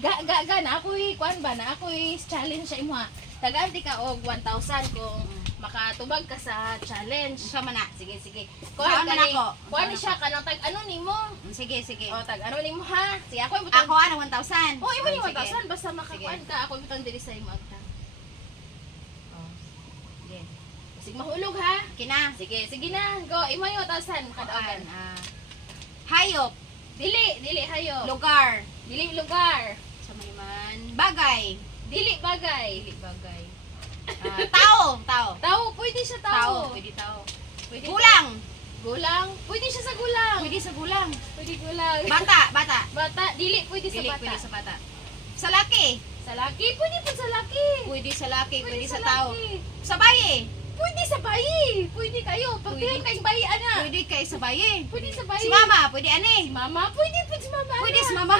na ako'y kuan ba na ako'y challenge sa imo ha. Taganti ka og 1,000 kung makatubag ka sa challenge. Sa man na. Sige. Kuan man ako. Kuan siya kanang tag ano nimo? Sige. O tag ano nimo ha? Sige ako imutang. Ako ano 1,000. Oh, imo ni Sige. 1,000 basta makakuan ka. Ako imutang diri sa imo agta. Oh. Sige. Sige mahulog ha. Kina. Sige na. Go. Imo yung 1,000 kadagan. Hayop. Dili hayo. Lugar. Dili lugar. Sa may man. Bagay. Dili bagay. Tao. Tao, pwede siya tao. Pwede tao. Pwede Gulang. Gulang, pwede siya sa gulang. Pwede sa gulang. Pwede gulang. Bata. Bata, dili pwede sa Dili, bata. pwede sa bata. Sa laki. Sa laki, pwede po sa laki. Pwede sa laki, pwede sa sa tao. laki. Sa bayi. Pwede sa bayi. Pwede kayo. Pag Pwede. kayong bayi, ana. Pwede kay sa bayi. Pwede sa bayi. Si mama, pwede ani. Si mama, pwede po si mama. Pwede ana. si mama.